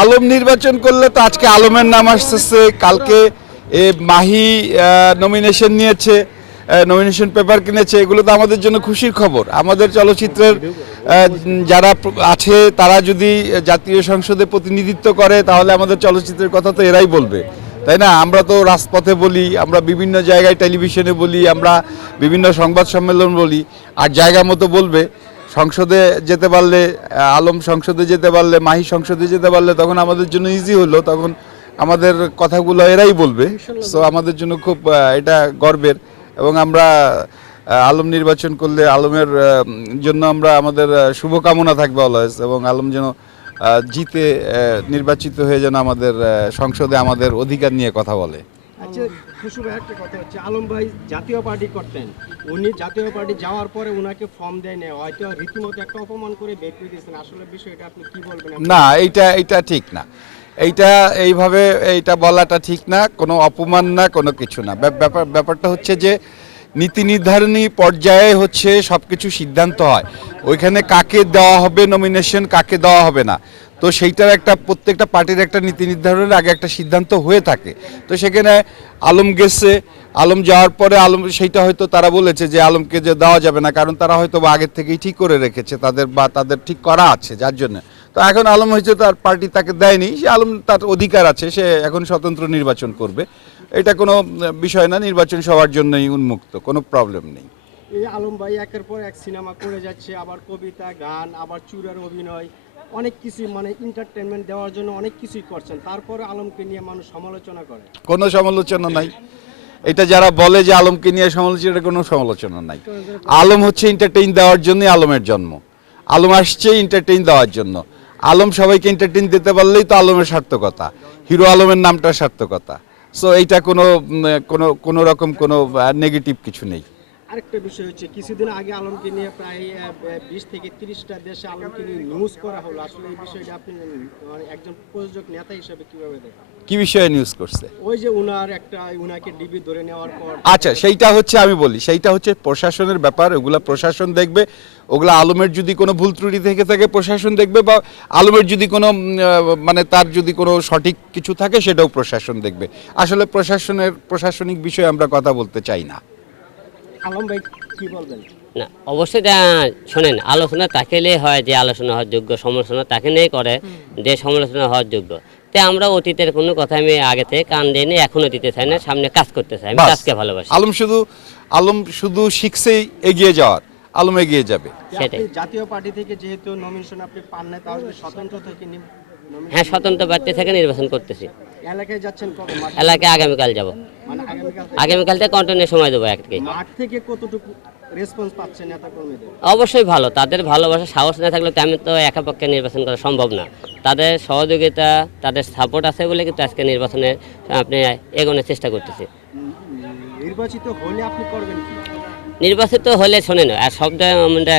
আলম নির্বাচন করলে তো আজকে আলমের নাম আসতেছে, কালকে এ মাহি নমিনেশন নিয়েছে নমিনেশন পেপার কিনেছে, এগুলো তো আমাদের জন্য খুশির খবর। আমাদের চলচ্চিত্রের যারা আছে, তারা যদি জাতীয় সংসদে প্রতিনিধিত্ব করে, তাহলে আমাদের চলচ্চিত্রের কথা তো এরাই বলবে। তাই না? আমরা তো রাজপথে বলি, আমরা বিভিন্ন জায়গায় টেলিভিশনে বলি, আমরা বিভিন্ন সংবাদ সম্মেলন বলি, আর জায়গা মতো বলবে। সংসদে যেতে পারলে আলম সংসদে যেতে পারলে, মাহি সংসদে যেতে পারলে তখন আমাদের জন্য ইজি হলো। তখন আমাদের কথাগুলো এরাই বলবে। সো আমাদের জন্য খুব এটা গর্বের। এবং আমরা আলম নির্বাচন করলে আলমের জন্য আমরা আমাদের শুভকামনা থাকবে অলওয়েজ এবং আলম যেন জিতে নির্বাচিত হয়ে যেন আমাদের সংসদে আমাদের অধিকার নিয়ে কথা বলে। আচ্ছা জাতীয় পার্টি করতেন, উনি জাতীয় পার্টি যাওয়ার পরে উনাকে না কি না, এইটা এইটা ঠিক না। এইটা এইভাবে, এইটা বলাটা ঠিক না, কোনো অপমান না, কোনো কিছু না। ব্যাপার, ব্যাপারটা হচ্ছে যে, নীতি নির্ধারণী পর্যায়ে হচ্ছে সব কিছু সিদ্ধান্ত হয়। ওইখানে কাকে দেওয়া হবে নমিনেশন কাকে দেওয়া হবে না। তো সেইটার একটা প্রত্যেকটা পার্টির একটা নীতি নির্ধারণের আগে একটা সিদ্ধান্ত হয়ে থাকে। তো সেখানে আলম গেছে, আলম যাওয়ার পরে আলম, সেইটা হয়তো তারা বলেছে যে আলমকে যে দেওয়া যাবে না, কারণ তারা হয়তো আগের থেকেই ঠিক করে রেখেছে, তাদের বা তাদের ঠিক করা আছে, যার জন্য। তো এখন আলম হয়েছে তার পার্টি তাকে দেয়নি, সে আলম তার অধিকার আছে, সে এখন স্বতন্ত্র নির্বাচন করবে। এটা কোনো বিষয় না, নির্বাচন সবার জন্যই উন্মুক্ত, কোনো প্রবলেম নেই। এই আলম ভাই একের পর এক সিনেমা করে যাচ্ছে, আবার কবিতা, গান, আবার চুরের অভিনয়। অনেক কিছু মানে এন্টারটেনমেন্ট দেওয়ার জন্য অনেক কিছুই করছেন। তারপরে আলমকে নিয়ে মানুষ সমালোচনা করে। কোনো সমালোচনা নাই। এটা যারা বলে যে আলমকে নিয়ে সমালোচনা কোনো সমালোচনা নাই। আলম হচ্ছে এন্টারটেইন দেওয়ার জন্যই আলমের জন্ম। আলম আসছে এন্টারটেইন দেওয়ার জন্য। আলম সবাইকে এন্টারটেইন দিতে পারলেই তো আলমের সার্থকতা। হিরো আলমের নামটা সার্থকতা। সো এইটা কোনো কোনো কোনো রকম কোনো নেগেটিভ কিছু নেই। আরেকটা বিষয় হচ্ছে কিছুদিন আগে আলমকে নিয়ে প্রায় বিশ থেকে তিরিশটা দেশে আলমকে নিয়ে নিউজ করা হলো। আসলে এই বিষয়টা আপনি মানে একজন প্রযোজক নেতা হিসেবে কীভাবে দেখেন? কি বিষয়ে নিউজ করছে? ওই যে উনার একটা উনাকে ডিবি ধরে নেওয়ার পর। আচ্ছা সেইটা হচ্ছে আমি বলি সেইটা হচ্ছে প্রশাসনের ব্যাপার ওগুলা প্রশাসন দেখবে ওগুলা আলমের যদি কোনো ভুল ত্রুটি থেকে থাকে প্রশাসন দেখবে বা আলমের যদি কোনো মানে তার যদি কোনো সঠিক কিছু থাকে সেটাও প্রশাসন দেখবে। আসলে প্রশাসনের প্রশাসনিক বিষয়ে আমরা কথা বলতে চাই না। আলম ভাই কি বলবেন? না অবশ্যই শোনেন আলোচনা হয় যে আলোচনা হওয়ার যোগ্য সমালোচনা তাকে নিয়ে করে যে সমালোচনা হওয়ার যোগ্য। তাই আমরা অতীতের কোনো কথা আমি আগে থেকে কান এখনও দিতে চাই না সামনে কাজ করতে চাই আমি কাজকে ভালোবাসি। আলম শুধু আলম শুধু শিখছেই এগিয়ে যাওয়ার আলম এগিয়ে যাবে। সেটাই। জাতীয় পার্টি থেকে যেহেতু নমিনেশন আপনি পান না তাহলে স্বতন্ত্র থেকে হ্যাঁ স্বতন্ত্র প্রার্থী থেকে নির্বাচন করতেছি। এলাকায় যাচ্ছেন কবে এলাকায় আগামীকাল যাব। মানে আগামীকাল থেকে? কন্টিনিউ সময় দেবো এক থেকে মাঠ থেকে কতটুকু রেসপন্স পাচ্ছেন নেতা কর্মীদের অবশ্যই ভালো। তাদের ভালোবাসা সাহস না থাকলে আমি তো একা পক্ষে নির্বাচন করা সম্ভব না। তাদের সহযোগিতা তাদের সাপোর্ট আছে বলে কিন্তু আজকে নির্বাচনে আপনি এগোনোর চেষ্টা করতেছি। নির্বাচিত হলে আপনি করবেন নির্বাচিত হলে শোনেন আর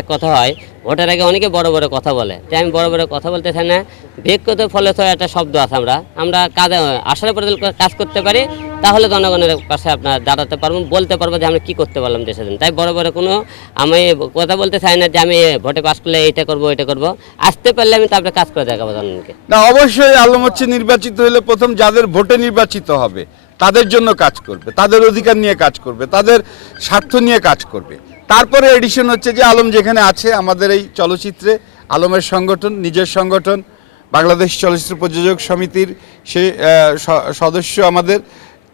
এক কথা হয় ভোটের আগে অনেকে বড় বড় কথা বলে। তাই আমি বড় বড় কথা বলতে চাই না ব্যক্তিগত ফলে তো একটা শব্দ আছে আমরা। আমরা কাজে আশার পরে কাজ করতে পারি, তাহলে জনগণের পাশে আপনার দাঁড়াতে পারব, বলতে পারব যে আমরা কী করতে পারলাম দেশের জন্য। তাই বড় বড় কোনো আমি কথা বলতে চাই না যে আমি ভোটে পাস করলে এইটা করব, ওইটা করব। আসতে পারলে আমি তারপরে কাজ করে দেখাবো জনগণকে। না, অবশ্যই আলম হচ্ছে নির্বাচিত হলে প্রথম যাদের ভোটে নির্বাচিত হবে, তাদের জন্য কাজ করবে, তাদের অধিকার নিয়ে কাজ করবে, তাদের স্বার্থ নিয়ে কাজ করবে। তারপরে এডিশন হচ্ছে যে আলম যেখানে আছে, আমাদের এই চলচ্চিত্রে, আলমের সংগঠন, নিজের সংগঠন, বাংলাদেশ চলচ্চিত্র প্রযোজক সমিতির সে সদস্য আমাদের।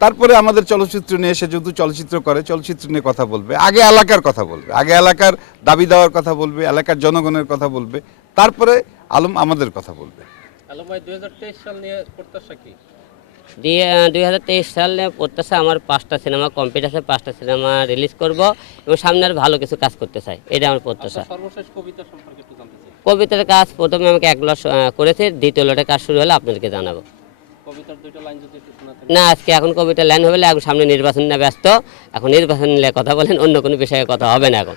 তারপরে আমাদের চলচ্চিত্র নিয়ে সে যেহেতু চলচ্চিত্র করে, চলচ্চিত্র নিয়ে কথা বলবে, আগে এলাকার কথা বলবে, আগে এলাকার দাবি দেওয়ার কথা বলবে, এলাকার জনগণের কথা বলবে, তারপরে আলম আমাদের কথা বলবে। আলম ভাই সাল নিয়ে প্রত্যাশা কি? দিয়ে দুই হাজার তেইশ সালে প্রত্যাশা আমার পাঁচটা সিনেমা কমপ্লিট আছে পাঁচটা সিনেমা রিলিজ করব এবং সামনে আর ভালো কিছু কাজ করতে চাই। এটা আমার প্রত্যাশা। চাই। কবিতার কাজ প্রথমে আমাকে এক লট করেছে দ্বিতীয় লটের কাজ শুরু হলে আপনাদেরকে জানাব। না আজকে এখন কবিতা লাইন হবে এখন সামনে নির্বাচন নিয়ে ব্যস্ত। এখন নির্বাচন নিয়ে কথা বলেন অন্য কোনো বিষয়ে কথা হবে না এখন।